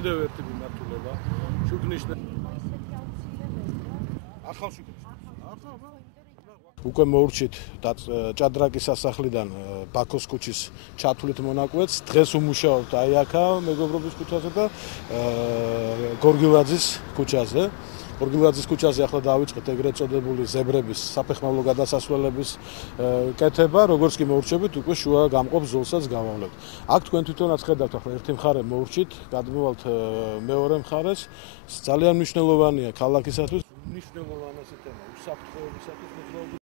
კიდევ ერთი მიმართულება შუქნიშნე ახალ შუქნიშნეს უკვე მოურჩით ჭადრაკის სასახლიდან ბაქოს ქუჩის ჩათვლით მონაკვეთს დღეს უმუშაობთ აი აქა მეგობრობის ქუჩაზე და გორგილაძის ქუჩაზე გორგილაძის ქუჩაზე ახლა დავიწყეთ ეგრეთ წოდებული ზებრების საფეხმავლო გადასასვლელების კეთება როგორც კი მოურჩებით უკვე შუა გამყოფ ზოლსაც გავავლებთ აქ თქვენ თვითონაც ხედავთ ახლა ერთი მხარე მოურჩით გადმოვალთ მეორე მხარეს ძალიან მნიშვნელოვანია ქალაქისათვის მნიშვნელოვანესი თემა უსაფრთხოებისათვის მოძრაობის